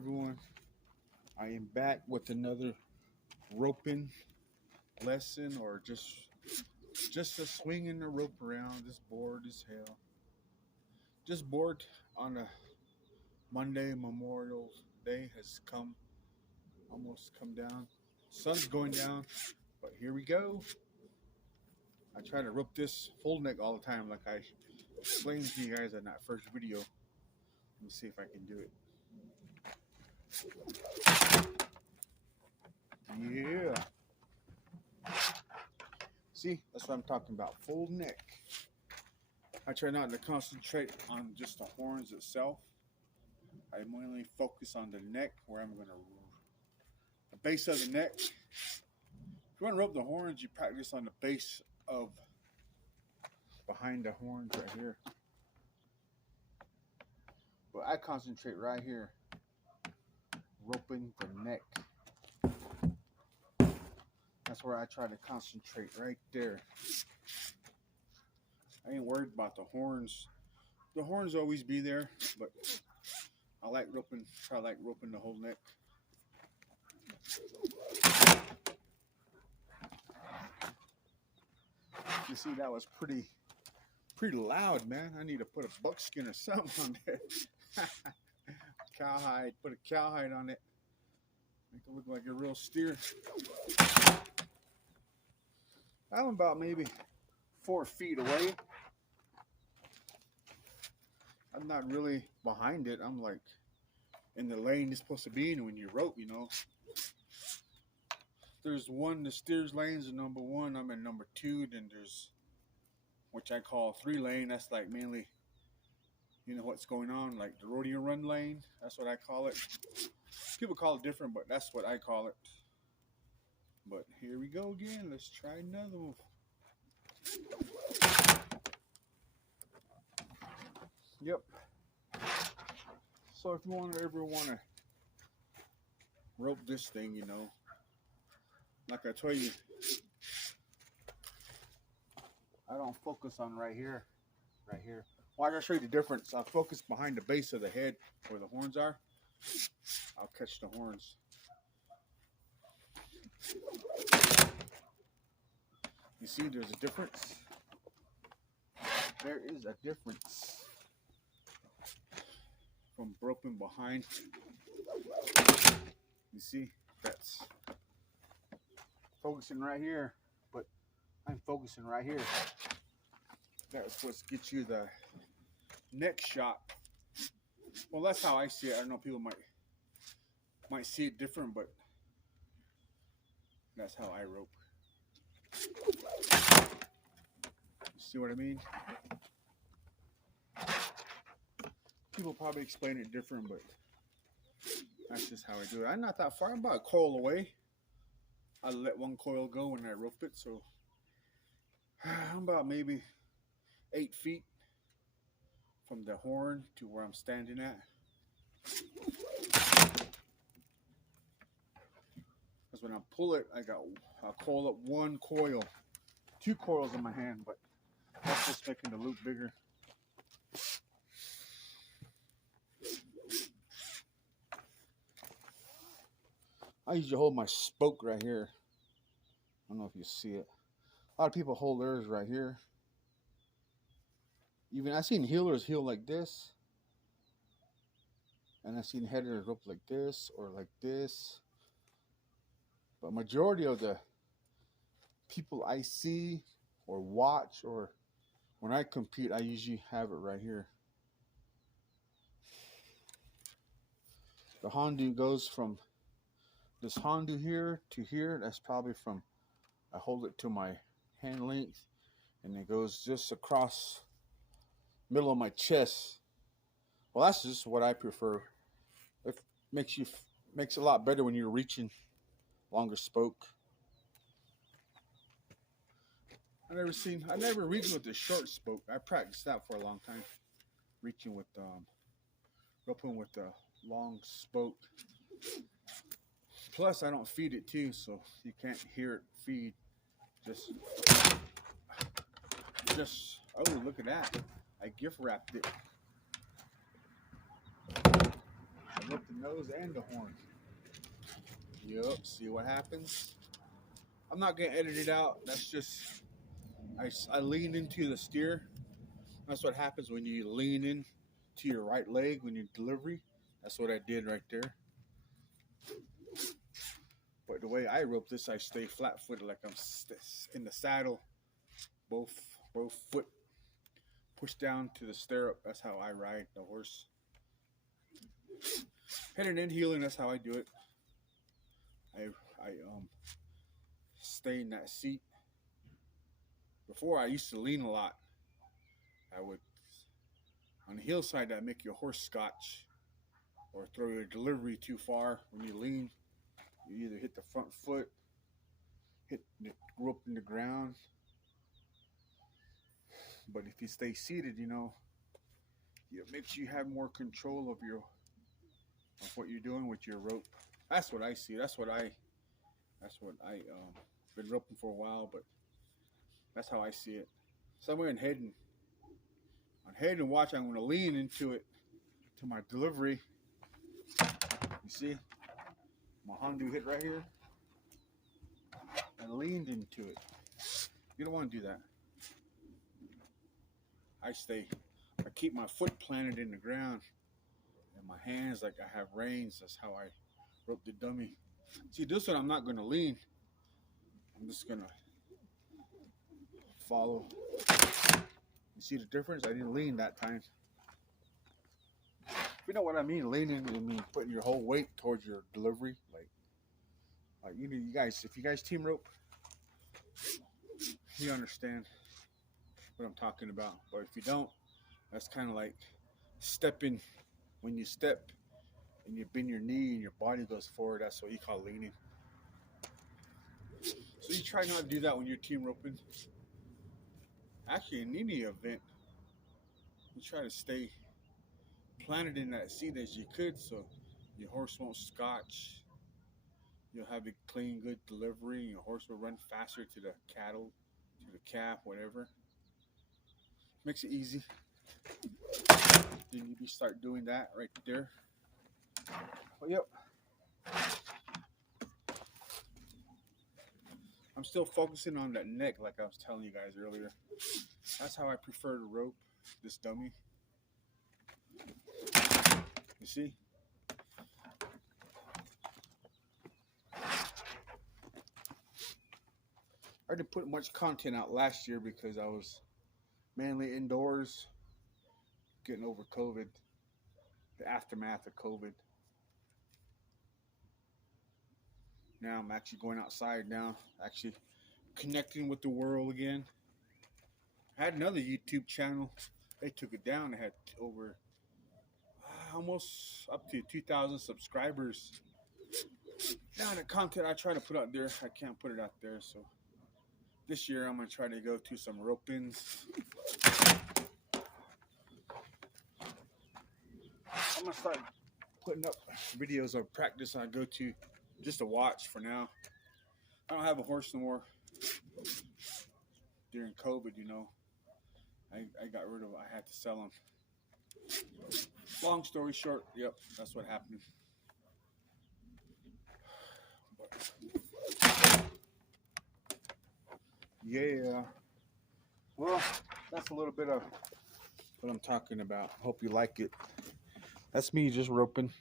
everyone? I am back with another roping lesson, or just a swinging the rope around. This bored as hell. Just bored on a Monday. Memorial Day has almost come down. Sun's going down, but here we go. I try to rope this full neck all the time, like I explained to you guys in that first video. Let me see if I can do it. Yeah. See, that's what I'm talking about. Full neck. I try not to concentrate on just the horns itself. I mainly focus on the neck, where I'm going to the base of the neck. If you want to rope the horns, you practice on the base of behind the horns right here. But I concentrate right here, roping the neck. That's where I try to concentrate, right there. I ain't worried about the horns. The horns always be there, but I like roping the whole neck. You see, that was pretty loud, man. I need to put a buckskin or something on there. Cowhide. Put a cowhide on it. Make it look like a real steer. I'm about maybe 4 feet away. I'm not really behind it. I'm like in the lane you're supposed to be in when you rope, you know. There's the steers lanes are number 1. I'm in number 2. Then there's, which I call 3 lane. That's like mainly, you know, what's going on, like the rodeo run lane. That's what I call it. People call it different, but that's what I call it. But here we go again. Let's try another one. Yep. So if you ever want to rope this thing, you know, like I told you, I don't focus on right here. Well, I gotta show you the difference. I'll focus behind the base of the head where the horns are. I'll catch the horns. You see, there's a difference. There is a difference from roping behind. You see, that's focusing right here, but I'm focusing right here. That's what gets you the neck shot. Well, that's how I see it. I don't know, people might see it different, but that's how I rope. See what I mean? People probably explain it different, but that's just how I do it. I'm not that far. I'm about a coil away. I let one coil go when I rope it, so I'm about maybe 8 feet from the horn to where I'm standing at. Because when I pull it, I'll coil up 1 coil, 2 coils in my hand, but that's just making the loop bigger. I usually hold my spoke right here. I don't know if you see it. A lot of people hold theirs right here. Even I've seen healers heel like this. And I've seen headers rope like this or like this. But majority of the people I see or watch, or when I compete, I usually have it right here. The Hondu goes from this Hondu here to here. That's probably from, I hold it to my hand length, and it goes just across middle of my chest. Well, that's just what I prefer. It makes it a lot better when you're reaching longer spoke. I never reached with the short spoke. I practiced that for a long time, reaching with roping with the long spoke. Plus, I don't feed it too, so you can't hear it feed. Just oh, look at that! I gift wrapped it. I rope the nose and the horn. Yup, see what happens? I'm not gonna edit it out. That's just, I leaned into the steer. That's what happens when you lean in to your right leg when you delivery. That's what I did right there. But the way I rope this, I stay flat-footed like I'm in the saddle. Both foot push down to the stirrup. That's how I ride the horse. Head and end heeling. That's how I do it. I stay in that seat. Before I used to lean a lot. I would on the heel side that make your horse scotch or throw your delivery too far. When you lean, you either hit the front foot, hit the rope in the ground. But if you stay seated, it makes you have more control of what you're doing with your rope. That's what I see. That's what I been roping for a while, but that's how I see it. Somewhere in head and watch, I'm going to lean into it to my delivery. You see, my Hondu hit right here. I leaned into it. You don't want to do that. I keep my foot planted in the ground and my hands like I have reins. That's how I rope the dummy. See, this one I'm not going to lean. I'm just going to follow. You see the difference? I didn't lean that time. If you know what I mean, leaning, I mean putting your whole weight towards your delivery. Like you guys, if you guys team rope, you understand what I'm talking about. But if you don't, that's kind of like stepping. When you step and you bend your knee and your body goes forward, that's what you call leaning. So you try not to do that when you're team roping. Actually, in any event, you try to stay planted in that seat as you could so your horse won't scotch. You'll have a clean, good delivery. Your horse will run faster to the cattle, to the calf, whatever. Makes it easy. Then you start doing that right there. Oh, yep. I'm still focusing on that neck like I was telling you guys earlier. That's how I prefer to rope this dummy. You see? I didn't put much content out last year because I was mainly indoors, getting over COVID, the aftermath of COVID. Now I'm actually going outside now, actually connecting with the world again. I had another YouTube channel. They took it down. They had over almost up to 2,000 subscribers. Now the content I try to put out there, I can't put it out there. So this year I'm going to try to go to some rope-ins. I'm going to start putting up videos of practice I go to just to watch for now. I don't have a horse no more. During COVID, I got rid of it. I had to sell them. Long story short, yep, that's what happened. But, yeah. Well, that's a little bit of what I'm talking about. Hope you like it. That's me just roping.